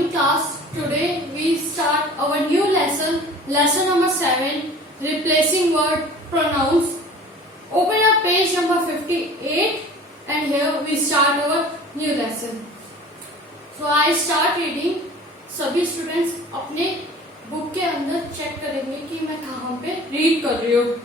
morning class. Today we start our new lesson, lesson number 7, replacing word pronouns. Open up page number 58 and here we start our new lesson. So I start reading. सभी students अपने book के अंदर check करेंगे कि मैं कहाँ पे read कर रही हूँ.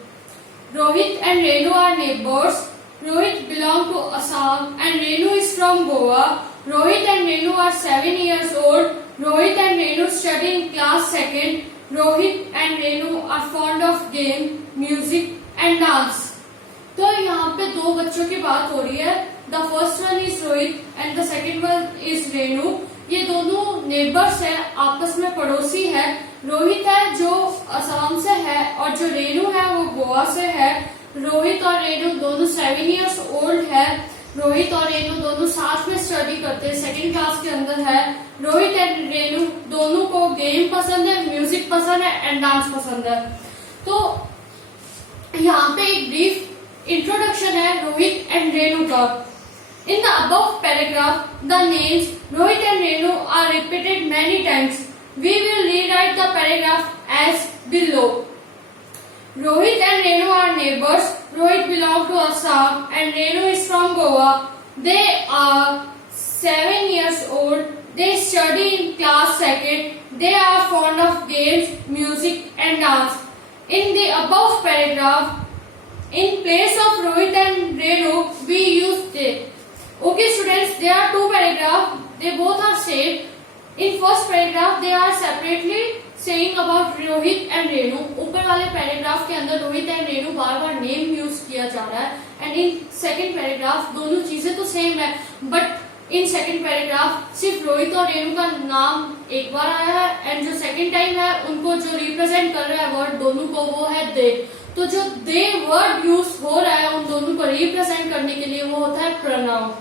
Rohit and Renu are neighbors. Rohit belongs to Assam and Renu is from Goa. Rohit and Renu are 7 years old. Rohit and Renu study in class 2nd. Rohit and Renu are fond of game, music and dance. तो यहाँ पे दो बच्चों की बात हो रही है. The first one is Rohit and the second one is Renu. ये दोनों नेबर्स है, आपस में पड़ोसी है. रोहित है जो असम से है और जो रेनू है वो गोवा से है. रोहित और रेनू दोनों 7 इयर्स ओल्ड है. रोहित और रेनू दोनों साथ में स्टडी करते हैं, 2nd क्लास के अंदर है. रोहित एंड रेनू दोनों को गेम पसंद है, म्यूजिक पसंद है एंड डांस पसंद है. तो यहाँ पे एक ब्रीफ इंट्रोडक्शन है रोहित एंड रेनू का. In the above paragraph, the names Rohit and Renu are repeated many times. We will rewrite the paragraph as below. Rohit and Renu are neighbors. Rohit belongs to Assam and Renu is from Goa. They are 7 years old. They study in class 2nd. They are fond of games, music and dance. In the above paragraph, in place of Rohit and Renu, we use they. Okay students, there are two paragraphs. They both are same. In first paragraph, they are separately saying about Rohit and Renu. ऊपर वाले paragraph के अंदर Rohit and Renu bar bar name use किया जा रहा है. And in second paragraph दोनों चीजें तो सेम है, बट इन सेकंड पैराग्राफ सिर्फ रोहित और रेनू का नाम एक बार आया है एंड जो सेकंड टाइम है उनको जो रिप्रेजेंट कर रहा है वर्ड दोनों को वो है दे. तो जो दे वर्ड यूज हो रहा है उन दोनों को रिप्रेजेंट करने के लिए वो होता है pronoun.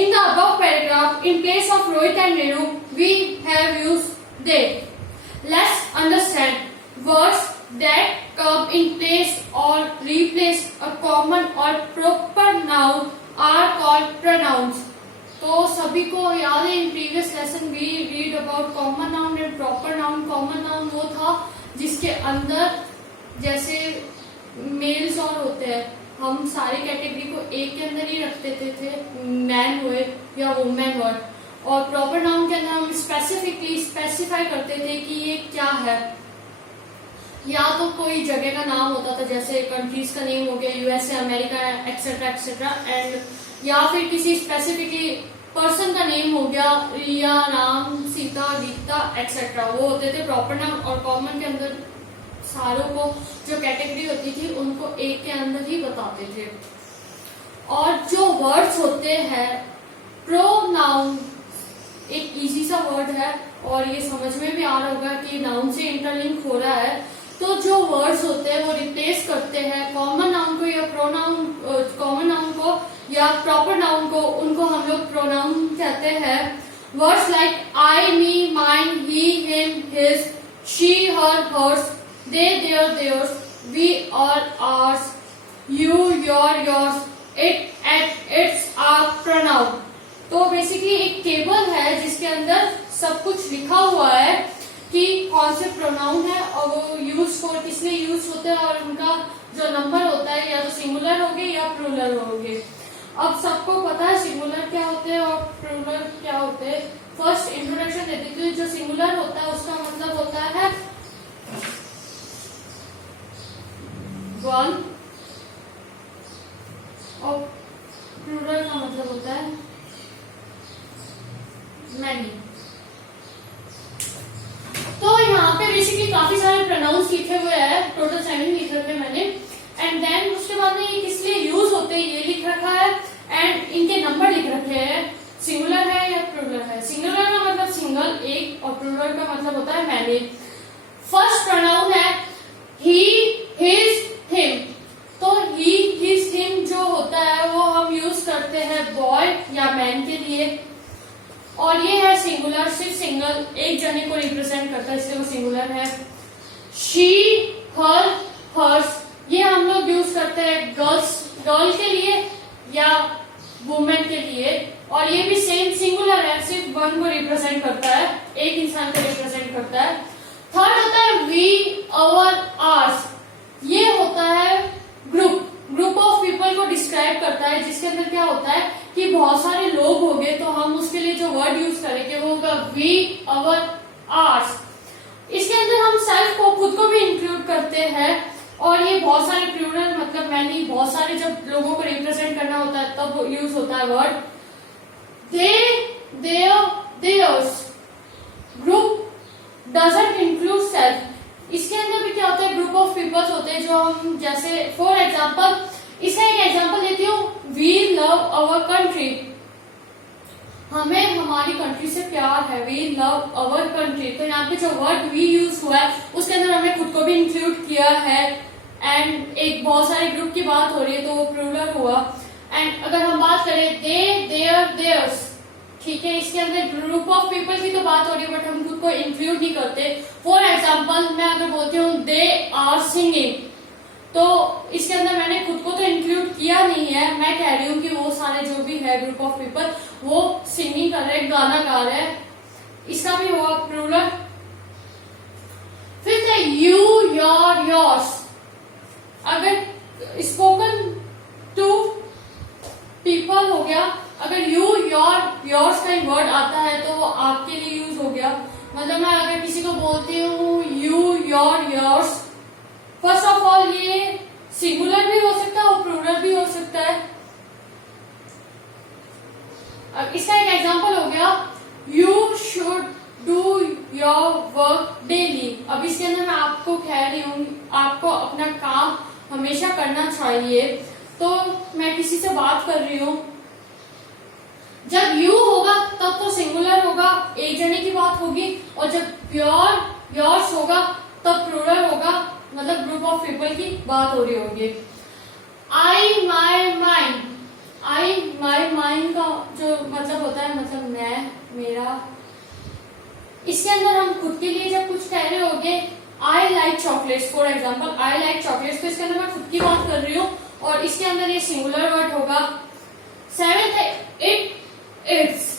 In the above paragraph, in place of Rohit and Renu, we have used they. Let's understand words that come in place or replace a common or proper noun are called pronouns. तो सभी को याद है, in previous lesson we read about common noun and proper noun. Common noun वो था जिसके अंदर जैसे मेल्स और होते हैं, हम सारी कैटेगरी को एक के अंदर ही रखते थे मैन हुए या वुमेन वर्ड. और प्रॉपर नाउन के अंदर हम स्पेसिफिकली स्पेसिफाई करते थे कि ये क्या है. या तो कोई जगह का नाम होता था, जैसे कंट्रीज का नेम हो गया USA, America etcetera etcetera, and या फिर किसी स्पेसिफिकली पर्सन का नेम हो गया, रिया, राम, सीता, गीता एक्सेट्रा. वो होते थे प्रॉपर नाउन. और कॉमन के अंदर सारों को जो कैटेगरी होती थी उनको एक के अंदर ही बताते थे. और जो वर्ड्स होते हैं प्रोनाउन, एक इजी सा वर्ड है और ये समझ में भी आ रहा होगा कि नाउन से इंटरलिंक हो रहा है. तो जो वर्ड्स होते हैं वो रिप्लेस करते हैं कॉमन नाउन को या प्रोनाउन, कॉमन नाउन को या प्रॉपर नाउन को, उनको हम लोग प्रोनाउन कहते हैं. Words like I, me, mine, he, him, his, she, her, hers, they, their, theirs, we, all, ours, you, your, yours, it, its are pronoun. तो बेसिकली एक टेबल है जिसके अंदर सब कुछ लिखा हुआ है कि कौन से प्रोनाउन है और वो यूज फॉर किस लिए यूज होते हैं और उनका जो नंबर होता है या तो सिंगुलर होंगे या प्लूरल होंगे. अब सबको पता है सिंगुलर क्या होते हैं और प्लूरल क्या होते हैं. फर्स्ट इंट्रोडक्शन देती थी. जो सिंगुलर होता है उसका मतलब होता है वन और प्लूरल का मतलब होता है मैनी. तो यहाँ पे बेसिकली काफी सारे प्रोनाउंस लिखे हुए हैं, टोटल 7 लिख रखे मैंने. एंड देन उसके बाद में ये किस लिए यूज होते हैं ये लिख रखा है एंड इनके नंबर लिख रखे हैं. सिंगुलर है या प्लूरल है. सिंगुलर का मतलब सिंगल एक और प्लूरल का मतलब होता है मैनी. फर्स्ट प्रोनाउन है ही, हिज, हिम. तो ही, हिज, हिम जो होता है वो हम यूज करते हैं बॉय या मैन के लिए. और ये है सिंगुलर, सिर्फ सिंगल एक जने को रिप्रेजेंट करता है इसलिए वो सिंगुलर है. शी, हर, हर्स ये हम लोग यूज करते हैं गर्ल्स, गर्ल के लिए या वुमेन के लिए. और ये भी सेम सिंगुलर है, सिर्फ वन को रिप्रेजेंट करता है, एक इंसान को रिप्रेजेंट करता है। थर्ड होता है वी, आवर, आर्स। ये होता है ग्रुप ऑफ पीपल को डिस्क्राइब करता है, जिसके अंदर क्या होता है कि बहुत सारे लोग हो गए, तो हम उसके लिए जो वर्ड यूज करेंगे वो होगा वी, आवर, आर्स। इसके अंदर हम सेल्फ को, खुद को भी इंक्लूड करते हैं, और ये बहुत सारे प्लूरल मतलब मैनी, बहुत सारे जब लोगों को रिप्रेजेंट करना होता है तब यूज होता है word they, their, theirs. Group doesn't include self. इसके अंदर भी क्या होता है, ग्रुप ऑफ पीपल्स होते हैं जो हम, जैसे फॉर एग्जाम्पल, इसका एक एग्जाम्पल देती हूँ, वी लव अवर कंट्री। हमें हमारी कंट्री से प्यार है, वी लव अवर कंट्री। तो यहाँ पे जो वर्ड वी यूज हुआ है उसके अंदर हमने खुद को भी इंक्लूड किया है, एंड एक बहुत सारे ग्रुप की बात हो रही है तो वो प्लूरल हुआ। एंड अगर हम बात करें दे, देयर, देयर्स, ठीक है, इसके अंदर ग्रुप ऑफ पीपल की तो बात हो रही है बट हम खुद को इंक्लूड नहीं करते। फॉर एग्जाम्पल मैं अगर बोलती हूँ दे आर सिंगिंग, तो इसके अंदर मैंने खुद को तो इंक्लूड किया नहीं है, मैं कह रही हूँ कि वो सारे जो भी है ग्रुप ऑफ पीपल वो सिंगिंग कर रहे हैं, गाना गा रहे हैं, इसका भी हुआ प्लूरल। फिर है यू, योर, योर्स। अगर स्पोकन टू पीपल हो गया, अगर यू, योर, योर्स का वर्ड आता है तो वो आपके लिए यूज हो गया। मतलब मैं अगर किसी को बोलती हूँ you, your, yours, first of all ये सिंगुलर भी हो सकता है और प्लूरल भी हो सकता है। अब इसका एक एग्जांपल हो गया you should do your work daily. अब इसके अंदर मैं आपको कह रही हूँ आपको अपना काम हमेशा करना चाहिए, तो मैं किसी से बात कर रही हूँ, जब यू होगा तब तो सिंगुलर होगा, एक जने की बात होगी, और जब योर, योर्स होगा तब प्लूरल होगा, मतलब ग्रुप ऑफ पीपल की बात हो रही होगी। आई, माई, माइन। आई, माई, माइन का जो मतलब होता है, मतलब मैं, मेरा, इसके अंदर हम खुद के लिए जब कुछ कह रहे होंगे, I like chocolates for example, I like chocolates, तो इसके अंदर मैं खुद की बात कर रही हूँ और इसके अंदर ये सिंगुलर वर्ड होगा। सेवेंथ है इट, इट्स।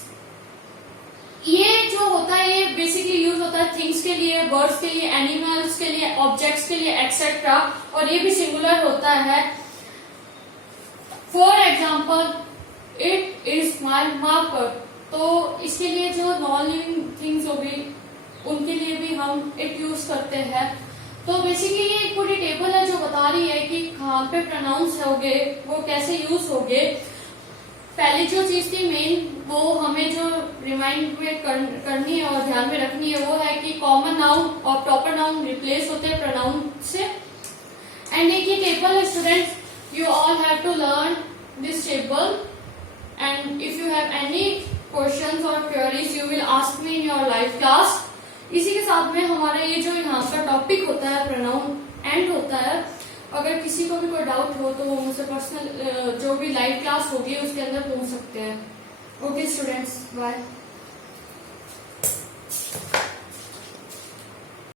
ये जो होता है ये बेसिकली यूज होता है थिंग्स के लिए, बर्ड्स के लिए, एनिमल्स के लिए, ऑब्जेक्ट्स के लिए, एक्सेट्रा, और ये भी सिंगुलर होता है। For example it is my marker, तो इसके लिए जो नॉन लिविंग थिंग्स होगी उनके लिए भी हम इट यूज करते हैं। तो बेसिकली ये एक पूरी टेबल है जो बता रही है कि कहाँ पे प्रोनाउंस होंगे, वो कैसे यूज होंगे। पहली जो चीज थी मेन, वो हमें जो रिमाइंड में करनी है और ध्यान में रखनी है वो है कि कॉमन नाउन और प्रॉपर नाउन रिप्लेस होते हैं प्रोनाउन से। एंड एक ये टेबल है students, you all have to learn this table, and if you have any questions or queries you will ask me in your live class. इसी के साथ में हमारा ये जो यहाँ का टॉपिक होता है प्रोनाउन एंड होता है। अगर किसी को भी कोई डाउट हो तो वो मुझसे पर्सनल जो भी लाइव क्लास होगी उसके अंदर पूछ सकते हैं। Okay students, bye.